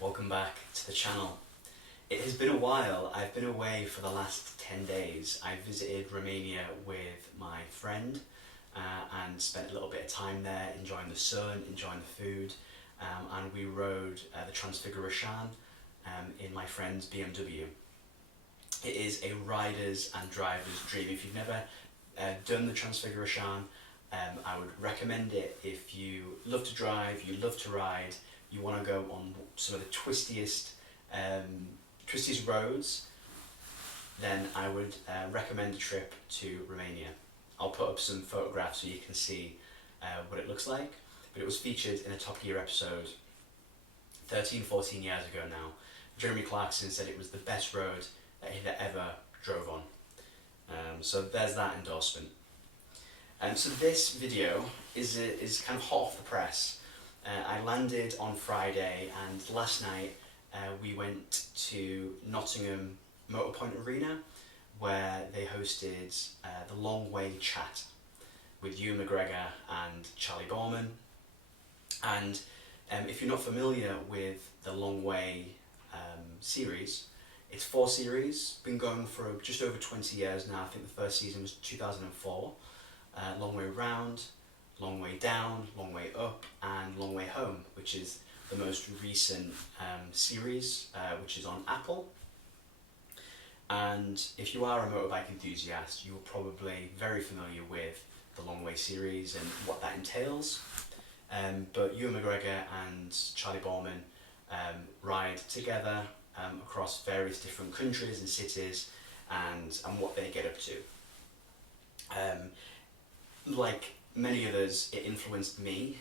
welcome back to the channel. It has been a while. I've been away for the last 10 days. I visited Romania with my friend and spent a little bit of time there, enjoying the sun, enjoying the food, and we rode the Transfiguration in my friend's BMW. It is a rider's and driver's dream. If you've never done the Transfiguration, I would recommend it if you love to drive, you love to ride, you want to go on some of the twistiest roads, then I would recommend a trip to Romania. I'll put up some photographs so you can see what it looks like, but it was featured in a Top Gear episode 13-14 years ago now. Jeremy Clarkson said it was the best road that he'd ever drove on. So there's that endorsement. So this video is kind of hot off the press. I landed on Friday, and last night we went to Nottingham Motorpoint Arena, where they hosted the Long Way Chat with Ewan McGregor and Charlie Boorman. And if you're not familiar with the Long Way series, it's 4 series, been going for just over 20 years now. I think the first season was 2004. Long Way Round, Long Way Down, Long Way Up, and Long Way Home, which is the most recent series, which is on Apple. And if you are a motorbike enthusiast, you're probably very familiar with the Long Way series and what that entails. But Ewan McGregor and Charlie Boorman ride together across various different countries and cities, and what they get up to. Like many others, it influenced me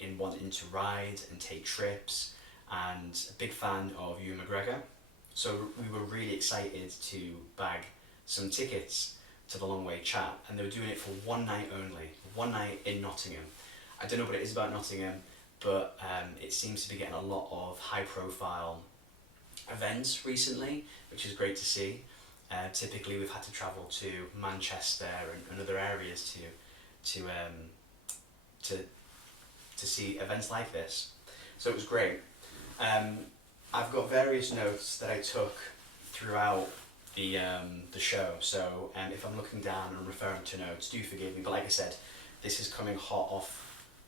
in wanting to ride and take trips, and a big fan of Ewan McGregor. So we were really excited to bag some tickets to the Long Way Chat, and they were doing it for one night only, one night in Nottingham. I don't know what it is about Nottingham, but it seems to be getting a lot of high profile events recently, which is great to see. Typically we've had to travel to Manchester and other areas to see events like this. So it was great. I've got various notes that I took throughout the show, so if I'm looking down and referring to notes, do forgive me, but like I said, this is coming hot off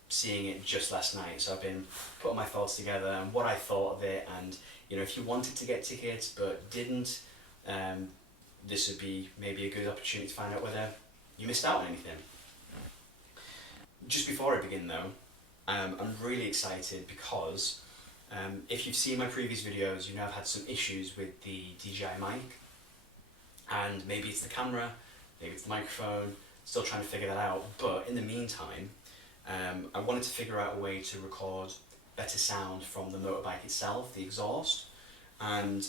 seeing it just last night, so I've been putting my thoughts together and what I thought of it. And you know, if you wanted to get tickets but didn't, this would be maybe a good opportunity to find out whether you missed out on anything. Just before I begin though, I'm really excited because if you've seen my previous videos, you know I've had some issues with the DJI mic, and maybe it's the camera, maybe it's the microphone, still trying to figure that out. But in the meantime, I wanted to figure out a way to record better sound from the motorbike itself, the exhaust, and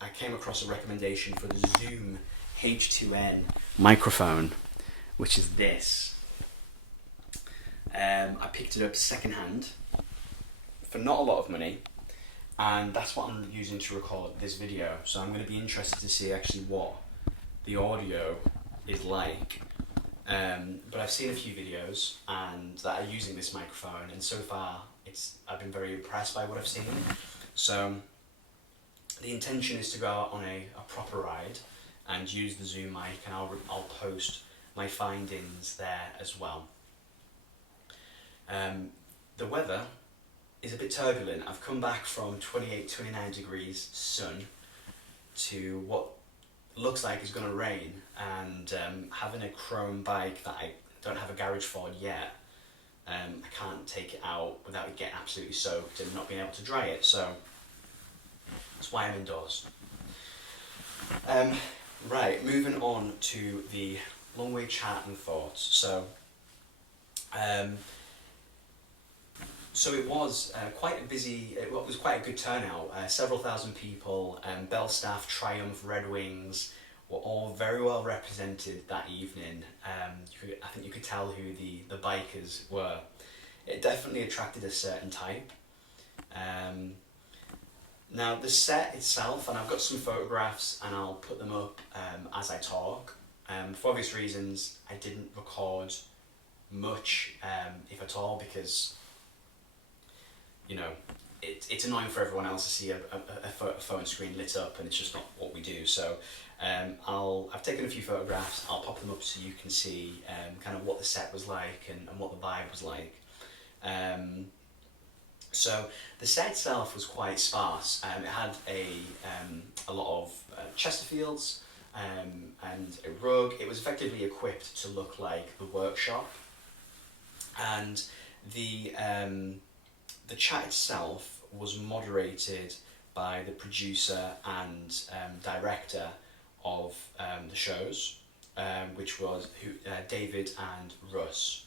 I came across a recommendation for the Zoom H2N microphone, which is this. I picked it up second-hand for not a lot of money, and that's what I'm using to record this video. So I'm going to be interested to see actually what the audio is like. But I've seen a few videos and that are using this microphone, and so far I've been very impressed by what I've seen. So the intention is to go out on a proper ride and use the Zoom mic, and I'll post my findings there as well. The weather is a bit turbulent. I've come back from 28-29 degrees sun to what looks like it's going to rain, and having a chrome bike that I don't have a garage for yet, I can't take it out without it getting absolutely soaked and not being able to dry it, so that's why I'm indoors. Right, moving on to the Long Way Chat and thoughts. So it was quite a busy, it was quite a good turnout, several thousand people. Belstaff, Triumph, Red Wings were all very well represented that evening. I think you could tell who the bikers were. It definitely attracted a certain type. Now the set itself, and I've got some photographs and I'll put them up as I talk. For obvious reasons, I didn't record much, if at all, because you know, it's annoying for everyone else to see a phone screen lit up, and it's just not what we do. So I've taken a few photographs. I'll pop them up so you can see kind of what the set was like and what the vibe was like. So the set itself was quite sparse. It had a lot of Chesterfields and a rug. It was effectively equipped to look like the workshop, and the chat itself was moderated by the producer and director of the shows, which was David and Russ,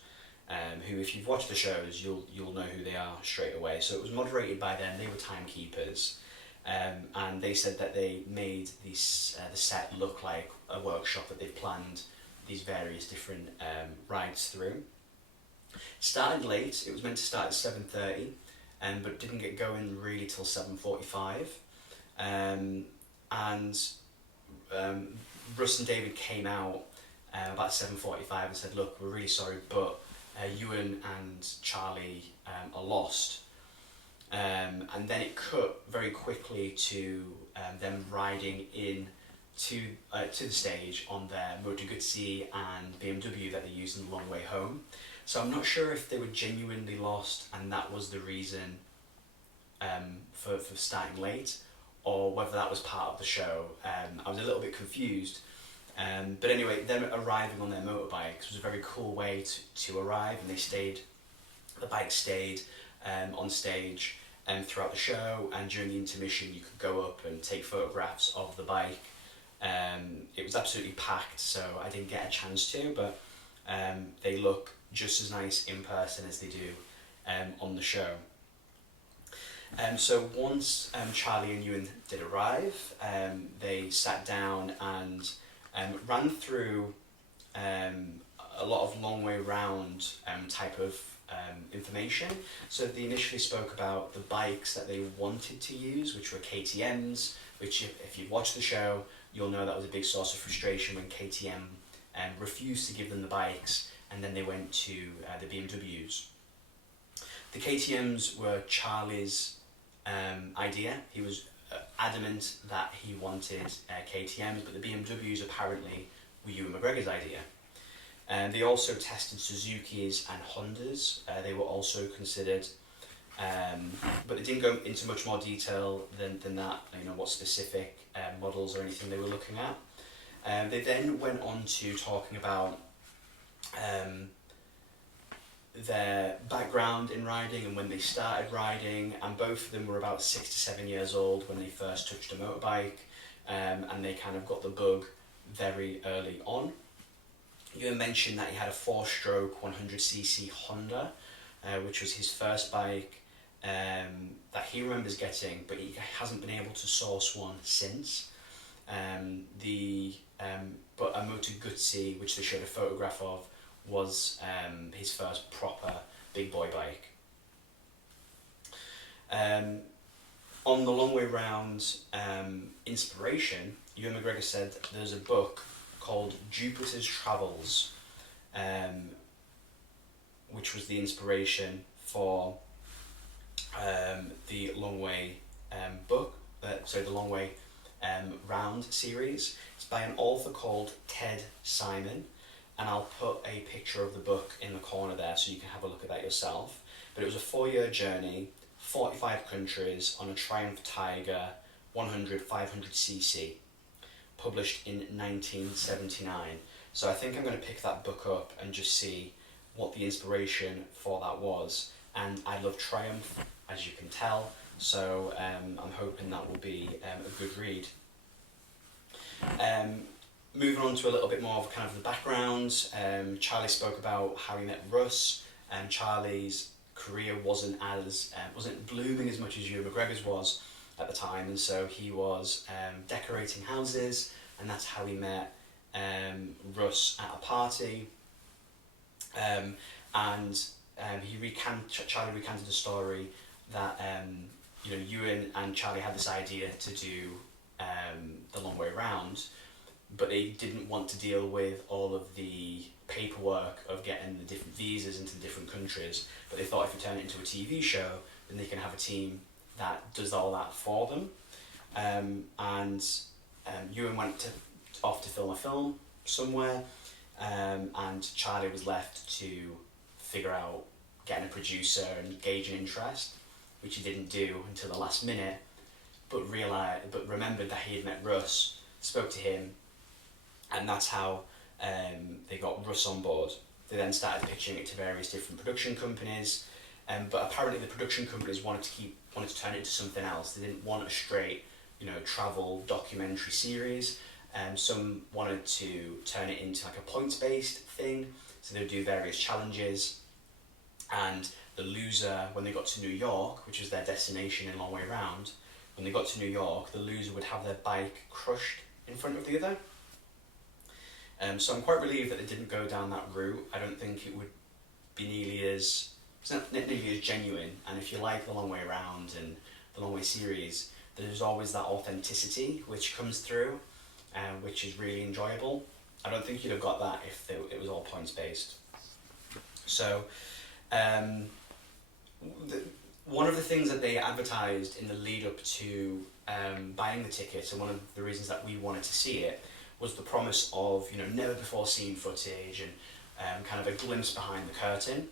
who, if you've watched the shows, you'll know who they are straight away. So it was moderated by them. They were timekeepers, and they said that they made the set look like a workshop that they've planned these various different rides through. Started late. It was meant to start at 7:30. But didn't get going really till 7:45, and Russ and David came out about 7:45 and said, "Look, we're really sorry, but Ewan and Charlie are lost." And then it cut very quickly to them riding in to the stage on their Moto Guzzi and BMW that they used in the long way home. So I'm not sure if they were genuinely lost and that was the reason for starting late, or whether that was part of the show. I was a little bit confused. But anyway, them arriving on their motorbikes was a very cool way to arrive, and the bike stayed on stage throughout the show, and during the intermission you could go up and take photographs of the bike. It was absolutely packed, so I didn't get a chance to, but they look just as nice in person as they do on the show. So once Charlie and Ewan did arrive, they sat down and ran through a lot of long way round type of information. So they initially spoke about the bikes that they wanted to use, which were KTMs, which if you've watched the show, you'll know that was a big source of frustration when KTM refused to give them the bikes, and then they went to the BMWs. The KTMs were Charlie's idea. He was adamant that he wanted KTMs, but the BMWs apparently were Ewan McGregor's idea. They also tested Suzuki's and Hondas. They were also considered, but they didn't go into much more detail than that, what specific models or anything they were looking at. They then went on to talking about their background in riding and when they started riding, and both of them were about 6 to 7 years old when they first touched a motorbike, and they kind of got the bug very early on. Ewan mentioned that he had a 4-stroke 100cc Honda, which was his first bike that he remembers getting, but he hasn't been able to source one since. But a Moto Guzzi, which they showed a photograph of, was his first proper big boy bike. On the long way round inspiration, Ewan McGregor said there's a book called Jupiter's Travels, which was the inspiration for the long way book. The long way round series. It's by an author called Ted Simon, and I'll put a picture of the book in the corner there so you can have a look at that yourself. But it was a 4-year journey, 45 countries on a Triumph Tiger 500cc, published in 1979. So I think I'm going to pick that book up and just see what the inspiration for that was. And I love Triumph, as you can tell, so I'm hoping that will be a good read. Moving on to a little bit more of kind of the background, Charlie spoke about how he met Russ, and Charlie's career wasn't blooming as much as Ewan McGregor's was at the time, and so he was decorating houses, and that's how he met Russ at a party. Charlie recanted the story that Ewan and Charlie had this idea to do the long way round, but they didn't want to deal with all of the paperwork of getting the different visas into the different countries. But they thought if we turn it into a TV show, then they can have a team that does all that for them. And Ewan went off to film a film somewhere, and Charlie was left to figure out getting a producer and gauging interest, which he didn't do until the last minute, but remembered that he had met Russ, spoke to him, and that's how they got Russ on board. They then started pitching it to various different production companies, but apparently the production companies wanted to turn it into something else. They didn't want a straight, travel documentary series. Some wanted to turn it into like a points-based thing, so they would do various challenges, and the loser, when they got to New York, which was their destination in Long Way Round, when they got to New York, the loser would have their bike crushed in front of the other. So I'm quite relieved that they didn't go down that route. I don't think it would be it's not nearly as genuine, and if you like The Long Way Round and the Long Way series, there's always that authenticity which comes through, which is really enjoyable. I don't think you'd have got that if it was all points based. So one of the things that they advertised in the lead up to buying the tickets, and one of the reasons that we wanted to see it, was the promise of never before seen footage and kind of a glimpse behind the curtain.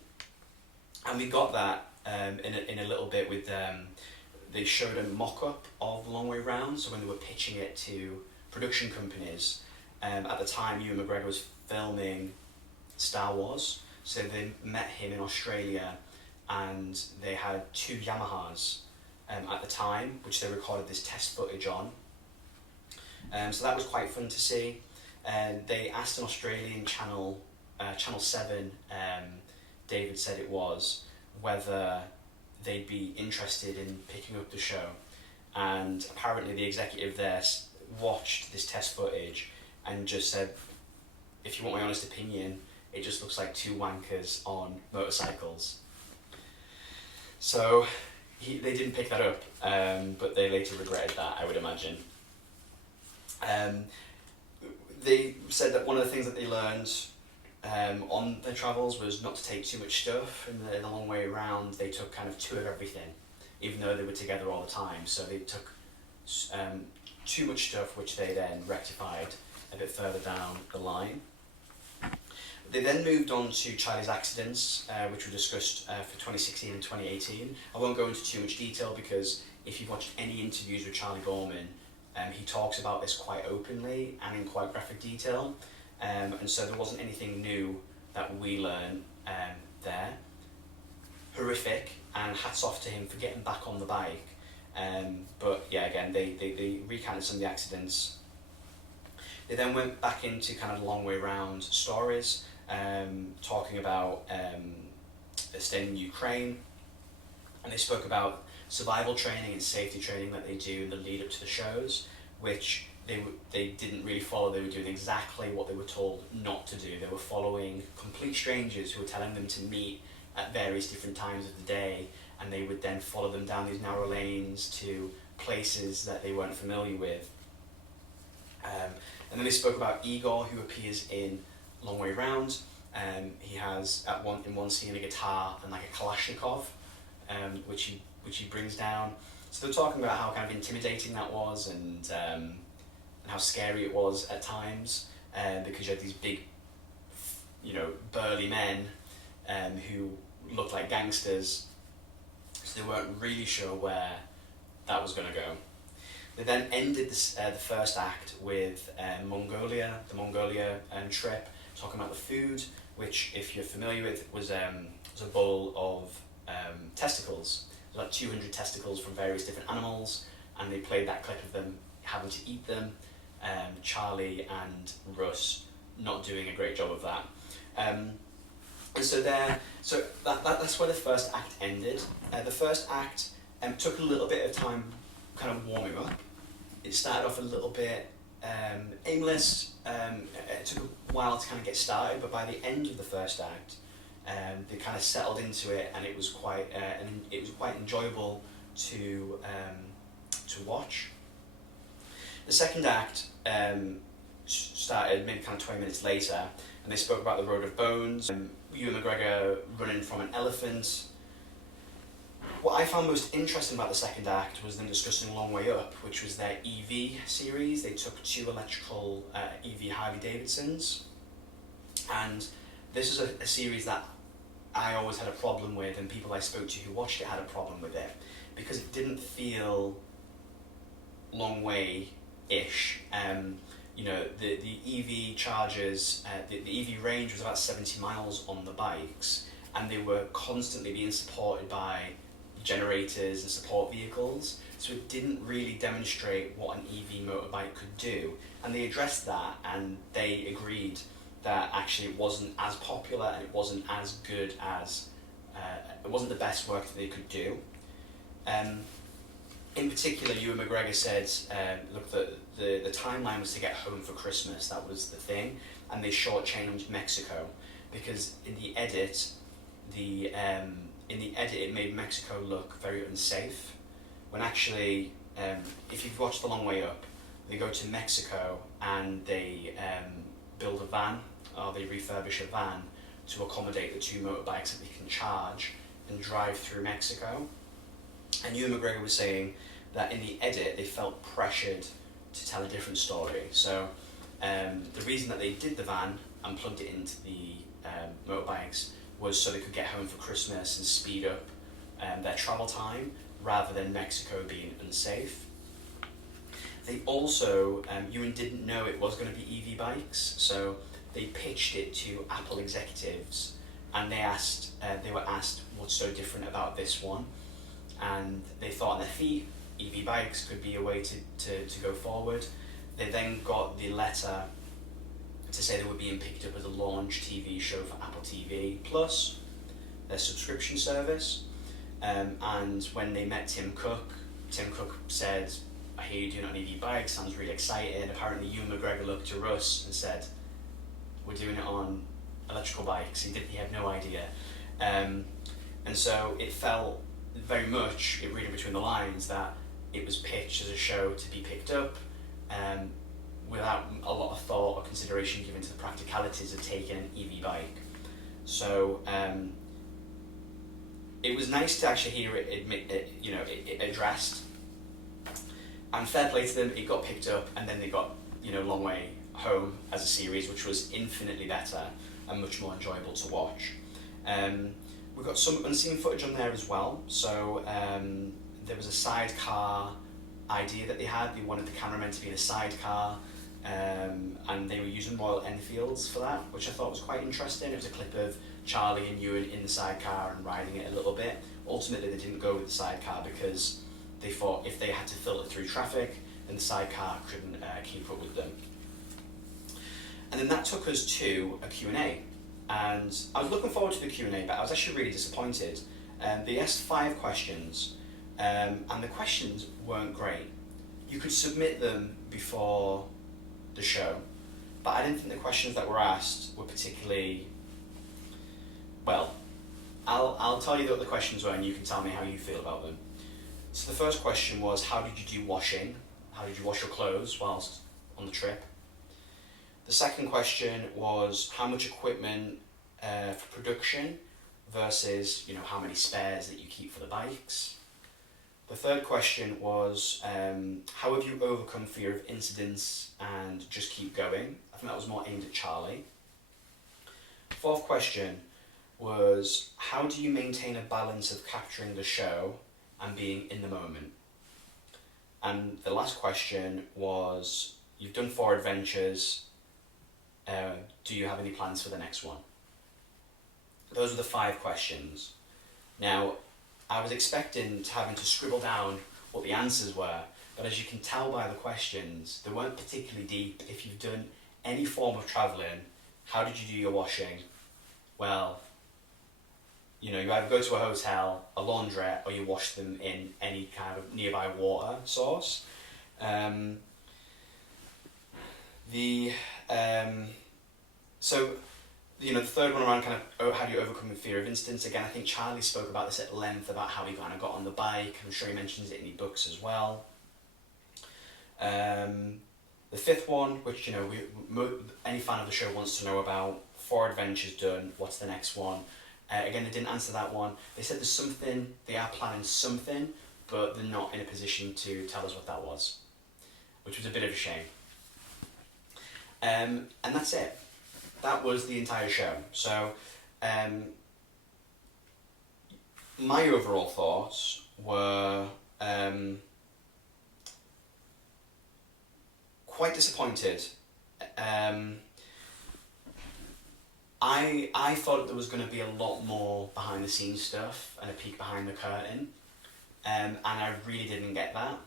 And we got that in a little bit with they showed a mock-up of The Long Way Round. So when they were pitching it to production companies, at the time Ewan McGregor was filming Star Wars, so they met him in Australia, and they had 2 Yamahas at the time, which they recorded this test footage on. So that was quite fun to see. They asked an Australian channel, Channel 7, David said it was, whether they'd be interested in picking up the show. And apparently the executive there watched this test footage and just said, if you want my honest opinion, it just looks like 2 wankers on motorcycles. So they didn't pick that up, but they later regretted that, I would imagine. They said that one of the things that they learned on their travels was not to take too much stuff. In the Long Way Round, they took kind of 2 of everything, even though they were together all the time. So they took too much stuff, which they then rectified a bit further down the line. They then moved on to Charlie's accidents, which were discussed for 2016 and 2018. I won't go into too much detail because if you've watched any interviews with Charlie Boorman, he talks about this quite openly and in quite graphic detail, and so there wasn't anything new that we learned there. Horrific, and hats off to him for getting back on the bike. But yeah, again, they recounted some of the accidents. They then went back into kind of Long Way Round stories, talking about staying in Ukraine, and they spoke about survival training and safety training that they do in the lead up to the shows, which they didn't really follow. They were doing exactly what they were told not to do. They were following complete strangers who were telling them to meet at various different times of the day, and they would then follow them down these narrow lanes to places that they weren't familiar with. And then they spoke about Igor, who appears in Long Way Round. He has in one scene a guitar and like a Kalashnikov, which he brings down. So they're talking about how kind of intimidating that was, and how scary it was at times, because you had these big, burly men who looked like gangsters. So they weren't really sure where that was going to go. They then ended the first act with the Mongolia trip, talking about the food, which, if you're familiar with, was a bowl of testicles. Like 200 testicles from various different animals, and they played that clip of them having to eat them. Charlie and Russ not doing a great job of that. And so that's where the first act ended. The first act took a little bit of time kind of warming up. It started off a little bit aimless. It took a while to kind of get started, but by the end of the first act, they kind of settled into it, and it was quite enjoyable to watch. The second act started maybe kind of 20 minutes later, and they spoke about the Road of Bones, Ewan McGregor running from an elephant. What I found most interesting about the second act was them discussing Long Way Up, which was their EV series. They took 2 electrical EV Harley Davidsons, and this is a series that I always had a problem with, and people I spoke to who watched it had a problem with it, because it didn't feel long way-ish. The EV chargers, the EV range was about 70 miles on the bikes, and they were constantly being supported by generators and support vehicles, so it didn't really demonstrate what an EV motorbike could do. And they addressed that, and they agreed that actually it wasn't as popular and it wasn't as good as, it wasn't the best work that they could do. In particular, Ewan McGregor said, look, the timeline was to get home for Christmas, that was the thing, and they shortchanged Mexico, because in the edit, it made Mexico look very unsafe, when actually, if you've watched The Long Way Up, they go to Mexico and they build a van, or they refurbish a van to accommodate the 2 motorbikes that they can charge and drive through Mexico. And Ewan McGregor was saying that in the edit they felt pressured to tell a different story. So the reason that they did the van and plugged it into the motorbikes was so they could get home for Christmas and speed up their travel time, rather than Mexico being unsafe. They also, Ewan didn't know it was going to be EV bikes, so they pitched it to Apple executives, and they were asked what's so different about this one, and they thought on their feet EV bikes could be a way to go forward. They then got the letter to say they were being picked up as a launch TV show for Apple TV Plus, their subscription service. And when they met Tim Cook said, I hear you're doing it on EV bikes, sounds really exciting. Apparently Ewan McGregor looked to Russ and said, we're doing it on electrical bikes. He had no idea. And so it felt very much, reading between the lines, that it was pitched as a show to be picked up, without a lot of thought or consideration given to the practicalities of taking an EV bike. So it was nice to actually hear it addressed. And fair play to them, it got picked up, and then they got Long Way Home as a series, which was infinitely better and much more enjoyable to watch. We've got some unseen footage on there as well. So there was a sidecar idea that they had. They wanted the cameraman to be in a sidecar, and they were using Royal Enfields for that, which I thought was quite interesting. It was a clip of Charlie and Ewan in the sidecar and riding it a little bit. Ultimately, they didn't go with the sidecar because they thought if they had to filter through traffic, then the sidecar couldn't keep up with them. And then that took us to a Q&A. And I was looking forward to the Q&A, but I was actually really disappointed. They asked 5 questions, and the questions weren't great. You could submit them before the show, but I didn't think the questions that were asked were particularly... Well, I'll tell you what the questions were, and you can tell me how you feel about them. So the first question was, how did you do washing? How did you wash your clothes whilst on the trip? The second question was, how much equipment for production versus how many spares that you keep for the bikes? The third question was, how have you overcome fear of incidents and just keep going? I think that was more aimed at Charlie. Fourth question was, how do you maintain a balance of capturing the show and being in the moment? And the last question was, you've done 4 adventures, do you have any plans for the next one? Those were the 5 questions. Now, I was expecting having to scribble down what the answers were, but as you can tell by the questions, they weren't particularly deep. If you've done any form of travelling, how did you do your washing? Well, you either go to a hotel, a laundrette, or you wash them in any kind of nearby water source. The third one around kind of how do you overcome the fear of incidents? Again, I think Charlie spoke about this at length, about how he kind of got on the bike. I'm sure he mentions it in his books as well. The fifth one, which any fan of the show wants to know about, 4 adventures done, what's the next one? Again, they didn't answer that one. They said there's something, they are planning something, but they're not in a position to tell us what that was, which was a bit of a shame. And that's it. That was the entire show. So, my overall thoughts were quite disappointed. I thought there was going to be a lot more behind the scenes stuff and a peek behind the curtain, and I really didn't get that.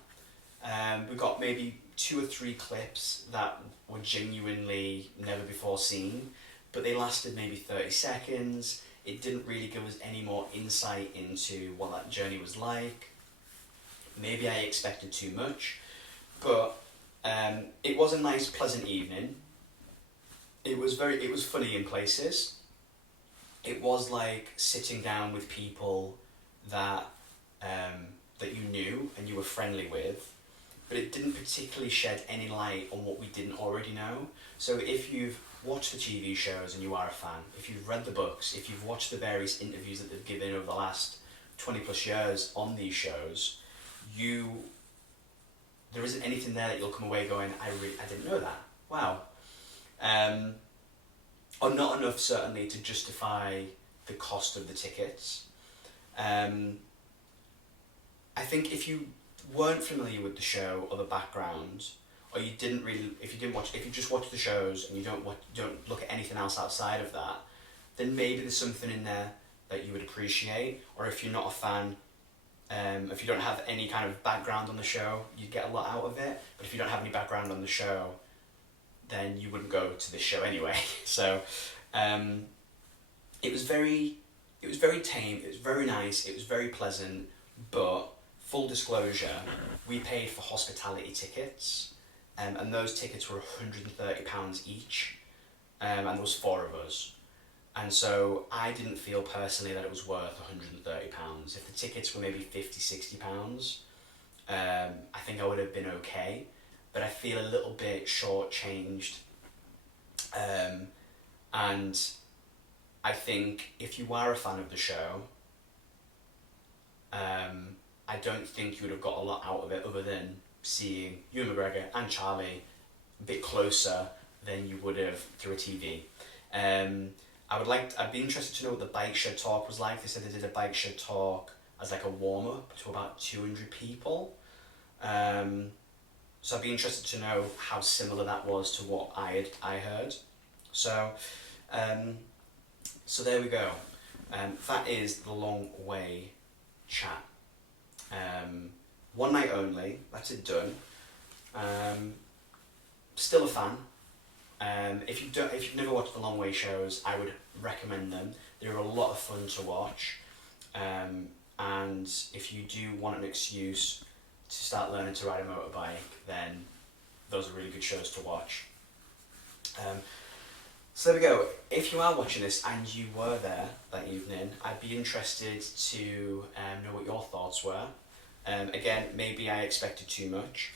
We got maybe 2 or 3 clips that were genuinely never before seen, but they lasted maybe 30 seconds. It didn't really give us any more insight into what that journey was like. Maybe I expected too much, but it was a nice, pleasant evening. It was funny in places. It was like sitting down with people that that you knew and you were friendly with, but it didn't particularly shed any light on what we didn't already know. So if you've watched the TV shows and you are a fan, if you've read the books, if you've watched the various interviews that they've given over the last 20 plus years on these shows, there isn't anything there that you'll come away going, I didn't know that. Wow. Or not enough, certainly, to justify the cost of the tickets. I think if you weren't familiar with the show or the background, or you if you just watch the shows and you don't look at anything else outside of that, then maybe there's something in there that you would appreciate. Or if you're not a fan, if you don't have any kind of background on the show, you'd get a lot out of it. But if you don't have any background on the show, then you wouldn't go to this show anyway. So it was very tame, it was very nice, it was very pleasant, but full disclosure, we paid for hospitality tickets, and those tickets were £130 each, and there was 4 of us. And so I didn't feel personally that it was worth £130. If the tickets were maybe £50, £60, I think I would have been okay. But I feel a little bit shortchanged. And I think if you are a fan of the show, I don't think you would have got a lot out of it other than seeing Ewan McGregor and Charlie a bit closer than you would have through a TV. I'd be interested to know what the bike shed talk was like. They said they did a bike shed talk as like a warm-up to about 200 people. So I'd be interested to know how similar that was to what I heard. So there we go. That is the Long Way chat. One night only. That's it done. Still a fan. If you've never watched the Long Way shows, I would recommend them. They're a lot of fun to watch. And if you do want an excuse to start learning to ride a motorbike, then those are really good shows to watch. So there we go. If you are watching this and you were there that evening, I'd be interested to know what your thoughts were. Again, maybe I expected too much.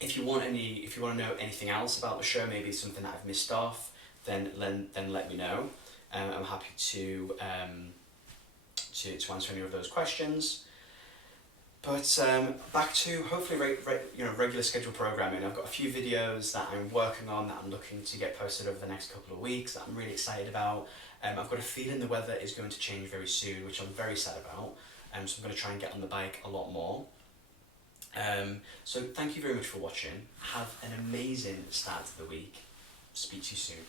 If you want to know anything else about the show, maybe it's something that I've missed off, then let me know. I'm happy to answer any of those questions. But back to hopefully regular scheduled programming. I've got a few videos that I'm working on that I'm looking to get posted over the next couple of weeks that I'm really excited about. I've got a feeling the weather is going to change very soon, which I'm very sad about. So I'm going to try and get on the bike a lot more. So thank you very much for watching. Have an amazing start to the week. Speak to you soon.